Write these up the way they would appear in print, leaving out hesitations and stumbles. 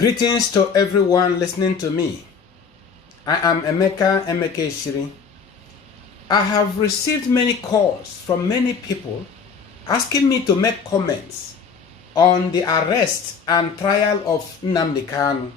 Greetings to everyone listening to me. I am Emeka Shiri. I have received many calls from many people asking me to make comments on the arrest and trial of Nnamdi Kanu.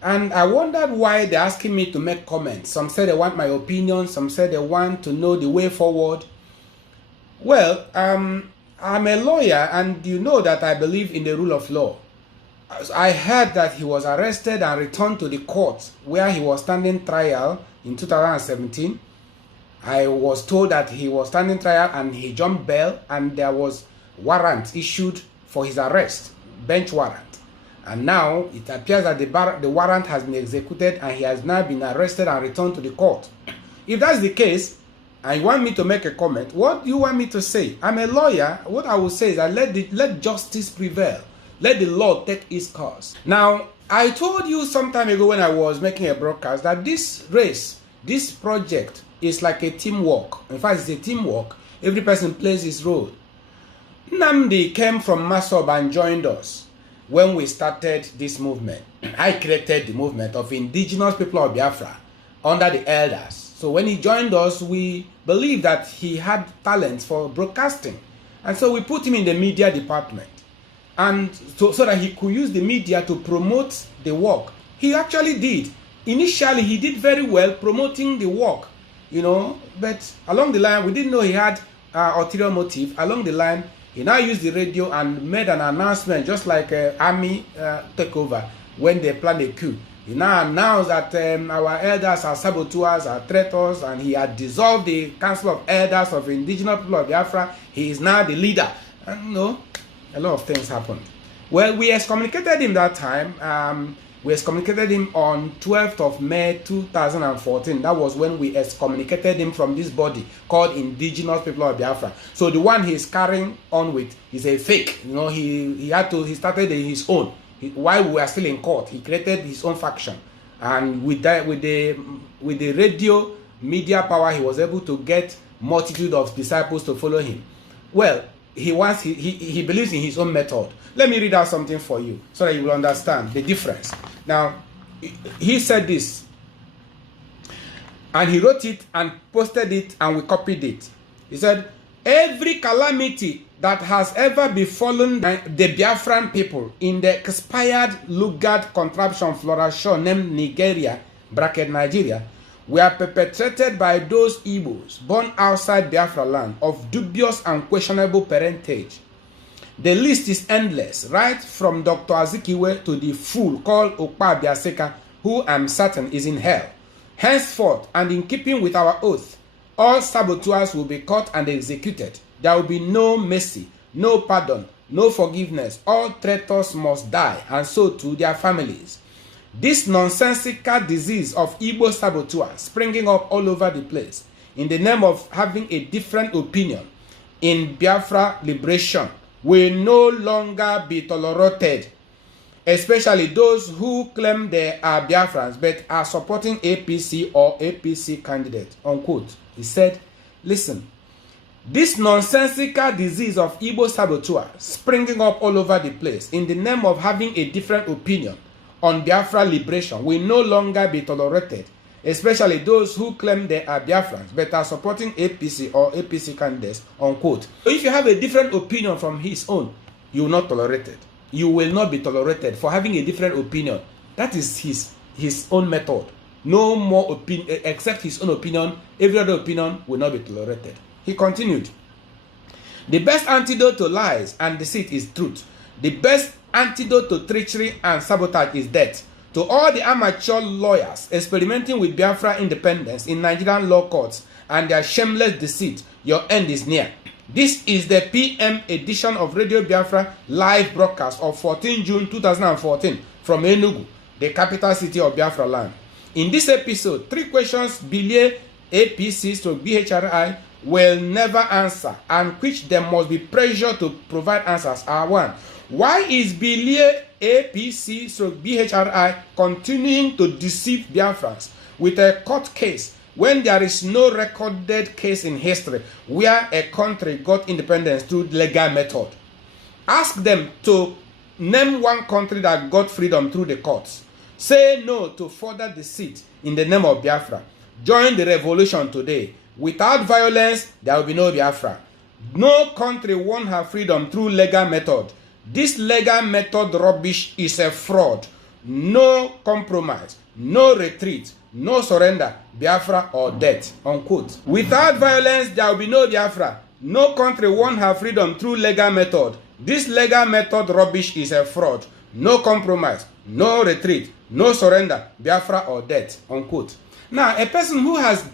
And I wondered why they're asking me to make comments. Some say they want my opinion, some say they want to know the way forward. Well, I'm a lawyer, and you know that I believe in the rule of law. I heard that he was arrested and returned to the court where he was standing trial in 2017. I was told that he was standing trial and he jumped bail, and there was warrant issued for his arrest, bench warrant. And now it appears that the warrant has been executed and he has now been arrested and returned to the court. If that's the case, and you want me to make a comment, what do you want me to say? I'm a lawyer. What I will say is that let justice prevail. Let the law take its course. Now, I told you some time ago when I was making a broadcast that this race, this project is like a teamwork. In fact, it's a teamwork. Every person plays his role. Nnamdi came from Masob and joined us when we started this movement. I created the movement of indigenous people of Biafra under the elders. So when he joined us, we believed that he had talent for broadcasting. And so we put him in the media department. And so that he could use the media to promote the work. He actually did. Initially, he did very well promoting the work, you know, but along the line, we didn't know he had ulterior motive. Along the line, he now used the radio and made an announcement, just like army takeover when they planned a coup. He now announced that our elders are saboteurs, are traitors, and he had dissolved the Council of Elders of Indigenous People of Biafra. He is now the leader. And you know, a lot of things happened. Well, we excommunicated him that time. We excommunicated him on 12th of May 2014. That was when we excommunicated him from this body called Indigenous People of Biafra. So the one he's carrying on with is a fake. You know, he started his own. While we were still in court, he created his own faction. And with the radio media power, he was able to get multitude of disciples to follow him. Well, he believes in his own method. Let me read out something for you so that you will understand the difference. Now, he said this, and he wrote it and posted it, and we copied it. He said, every calamity that has ever befallen the Biafran people in the expired Lugard contraption flourishing named Nigeria, bracket Nigeria, were perpetrated by those Igbos born outside Biafra land of dubious and questionable parentage. The list is endless, right from Dr. Azikiwe to the fool called Okpa Biaseka, who I'm certain is in hell. Henceforth, and in keeping with our oath, all saboteurs will be caught and executed. There will be no mercy, no pardon, no forgiveness. All traitors must die, and so too their families. This nonsensical disease of Igbo saboteurs springing up all over the place in the name of having a different opinion in Biafra liberation will no longer be tolerated, especially those who claim they are Biafrans but are supporting APC or APC candidate, unquote. He said, listen, this nonsensical disease of Igbo saboteurs springing up all over the place in the name of having a different opinion on Biafra liberation will no longer be tolerated, especially those who claim they are Biafrans but are supporting APC or APC candidates, unquote. So if you have a different opinion from his own, you will not tolerate it. You will not be tolerated for having a different opinion. That is his own method. No more opinion, except his own opinion. Every other opinion will not be tolerated. He continued, the best antidote to lies and deceit is truth. The best antidote to treachery and sabotage is death. To all the amateur lawyers experimenting with Biafra independence in Nigerian law courts and their shameless deceit, your end is near. This is the PM edition of Radio Biafra live broadcast of 14 June 2014 from Enugu, the capital city of Biafra land. In this episode, 3 questions Bilie APC/BHRI will never answer, and which there must be pressure to provide answers are: 1. Why is Bilie APC/BHRI continuing to deceive Biafrans with a court case when there is no recorded case in history where a country got independence through legal method? Ask them to Name one country that got freedom through the courts. Say no to further deceit in the name of Biafra. Join the revolution today. Without violence, there will be no Biafra. No country won her freedom through legal method. This legal method rubbish is a fraud. No compromise, no retreat, no surrender, Biafra or death, unquote. Without violence, there will be no Biafra. No country won her freedom through legal method. This legal method rubbish is a fraud. No compromise, no retreat, no surrender, Biafra or death, unquote. Now, a person who has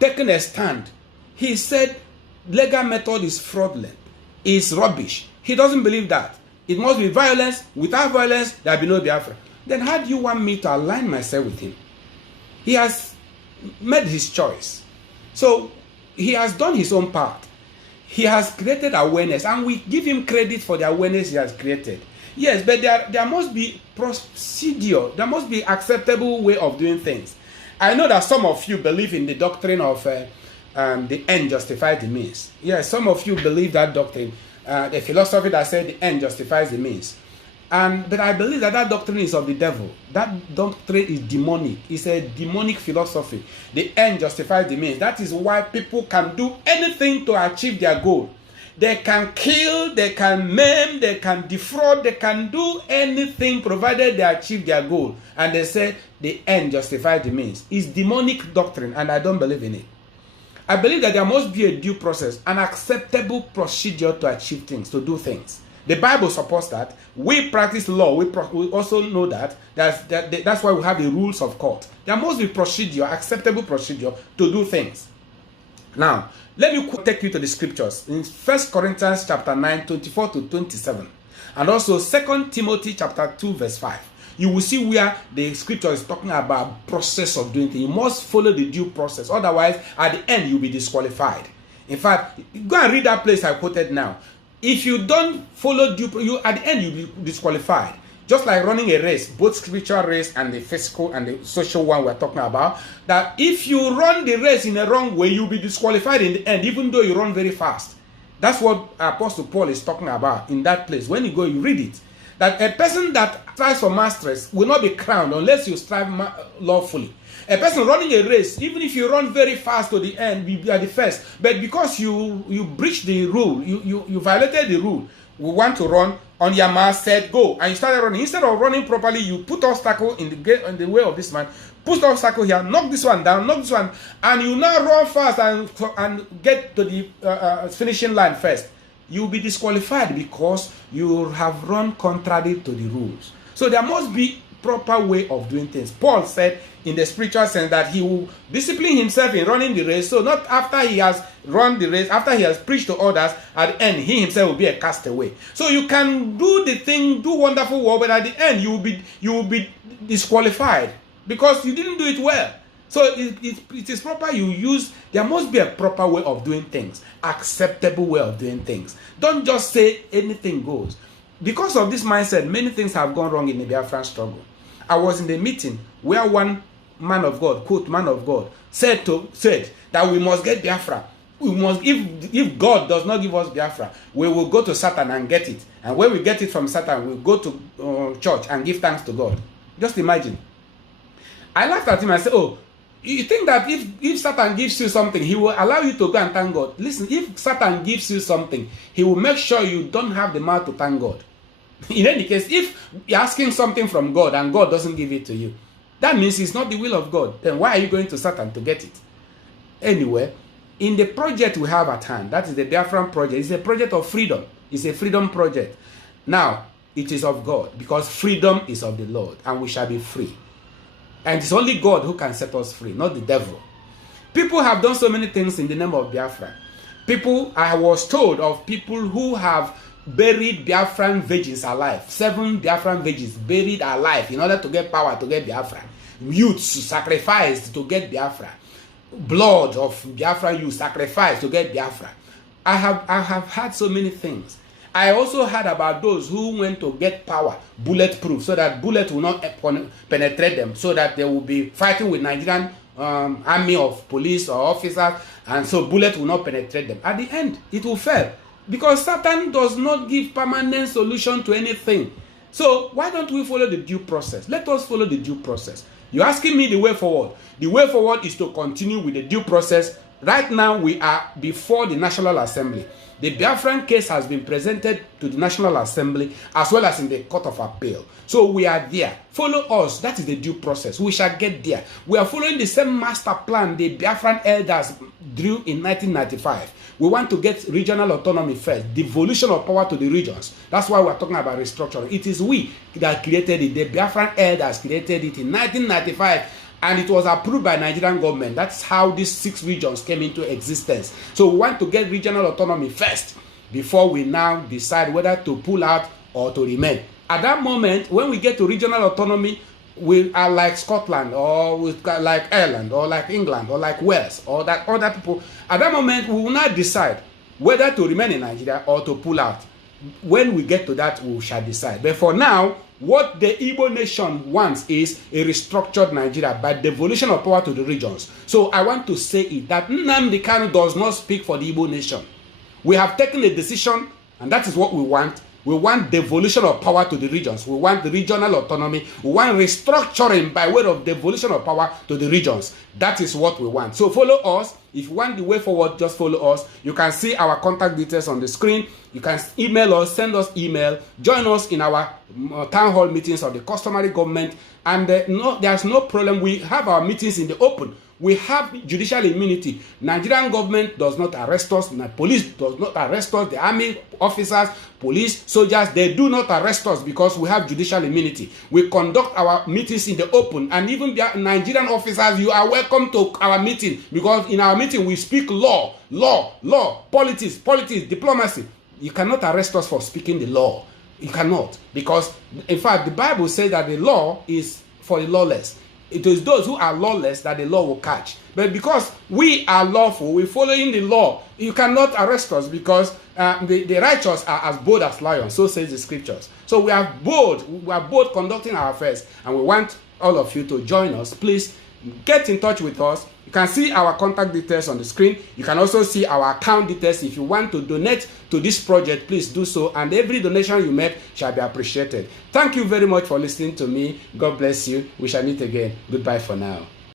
taken a stand, he said legal method is fraudulent, is rubbish. He doesn't believe that. It must be violence. Without violence, there will be no Biafra. Then how do you want me to align myself with him? He has made his choice. So he has done his own part. He has created awareness, and we give him credit for the awareness he has created. Yes, but there must be procedure. There must be acceptable way of doing things. I know that some of you believe in the doctrine of the end justifies the means. Yes, some of you believe that doctrine, the philosophy that said the end justifies the means. But I believe that doctrine is of the devil. That doctrine is demonic. It's a demonic philosophy. The end justifies the means. That is why people can do anything to achieve their goal. They can kill, they can maim, they can defraud, they can do anything provided they achieve their goal. And they say the end justifies the means. It's demonic doctrine, and I don't believe in it. I believe that there must be a due process, an acceptable procedure to achieve things, to do things. The Bible supports that. We practice law. We also know that. That's why we have the rules of court. There must be procedure, acceptable procedure to do things. Now, let me take you to the scriptures in 1 Corinthians chapter 9, 24 to 27. And also 2 Timothy chapter 2, verse 5. You will see where the scripture is talking about process of doing things. You must follow the due process. Otherwise, at the end, you'll be disqualified. In fact, go and read that place I quoted now. If you don't follow at the end you'll be disqualified. Just like running a race, both spiritual race and the physical and the social one we're talking about, that if you run the race in a wrong way, you'll be disqualified in the end, even though you run very fast. That's what Apostle Paul is talking about in that place. When you go, you read it. That a person that strives for mastery will not be crowned unless you strive lawfully. A person running a race, even if you run very fast to the end, you are the first. But because you breached the rule, you violated the rule. We want to run on your mark, set, go. And you started running. Instead of running properly, you put obstacle in the way of this man. Put obstacle here, knock this one down, knock this one. And you now run fast and get to the finishing line first. You'll be disqualified because you have run contrary to the rules. So there must be proper way of doing things. Paul said in the spiritual sense that he will discipline himself in running the race. So not after he has run the race, after he has preached to others, at the end he himself will be a castaway. So you can do the thing, do wonderful work, but at the end you will be disqualified because you didn't do it well. So it is proper there must be a proper way of doing things, acceptable way of doing things. Don't just say anything goes. Because of this mindset, many things have gone wrong in the Biafran struggle. I was in the meeting where one man of God, quote, man of God, said that we must get Biafra. We must, if God does not give us Biafra, we will go to Satan and get it. And when we get it from Satan, we'll go to church and give thanks to God. Just imagine. I laughed at him and said, oh, you think that if Satan gives you something, he will allow you to go and thank God? Listen, if Satan gives you something, he will make sure you don't have the mouth to thank God. In any case, if you're asking something from God and God doesn't give it to you, that means it's not the will of God. Then why are you going to Satan to get it? Anyway, in the project we have at hand, that is the Biafran project, it's a project of freedom. It's a freedom project. Now, it is of God because freedom is of the Lord and we shall be free. And it's only God who can set us free, not the devil. People have done so many things in the name of Biafra. I was told of people who have buried Biafran virgins alive. 7 Biafran virgins buried alive in order to get power to get Biafra. Youths sacrificed to get Biafra. Blood of Biafra youth sacrificed to get Biafra. I have had so many things. I also heard about those who went to get power, bulletproof, so that bullet will not penetrate them, so that they will be fighting with Nigerian army of police or officers, and so bullet will not penetrate them. At the end, it will fail. Because Satan does not give permanent solution to anything. So why don't we follow the due process? Let us follow the due process. You're asking me the way forward. The way forward is to continue with the due process. Right now, we are before the National Assembly. The Biafran case has been presented to the National Assembly as well as in the Court of Appeal. So we are there. Follow us. That is the due process. We shall get there. We are following the same master plan the Biafran elders drew in 1995. We want to get regional autonomy first, devolution of power to the regions. That's why we're talking about restructuring. It is we that created it. The Biafran elders created it in 1995. And it was approved by Nigerian government. That's how these 6 regions came into existence. So we want to get regional autonomy first before we now decide whether to pull out or to remain. At that moment, when we get to regional autonomy, we are like Scotland or like Ireland or like England or like Wales or that other people. At that moment, we will not decide whether to remain in Nigeria or to pull out. When we get to that, we shall decide. But for now, what the Igbo nation wants is a restructured Nigeria by devolution of power to the regions. So I want to say it that Nnamdi Kanu does not speak for the Igbo nation. We have taken a decision, and that is what we want. We want devolution of power to the regions. We want the regional autonomy. We want restructuring by way of devolution of power to the regions. That is what we want. So follow us. If you want the way forward, just follow us. You can see our contact details on the screen. You can email us, send us email, join us in our town hall meetings of the customary government. And there's no problem. We have our meetings in the open. We have judicial immunity. Nigerian government does not arrest us. The police does not arrest us. The army officers, police, soldiers, they do not arrest us because we have judicial immunity. We conduct our meetings in the open. And even the Nigerian officers, you are welcome to our meeting because in our meeting we speak law, politics, diplomacy. You cannot arrest us for speaking the law. You cannot. Because, in fact, the Bible says that the law is for the lawless. It is those who are lawless that the law will catch. But because we are lawful, we're following the law, you cannot arrest us because the righteous are as bold as lions. So says the scriptures. So we are bold. We are bold conducting our affairs. And we want all of you to join us. Please get in touch with us. You can see our contact details on the screen. You can also see our account details. If you want to donate to this project, please do so. And every donation you make shall be appreciated. Thank you very much for listening to me. God bless you. We shall meet again. Goodbye for now.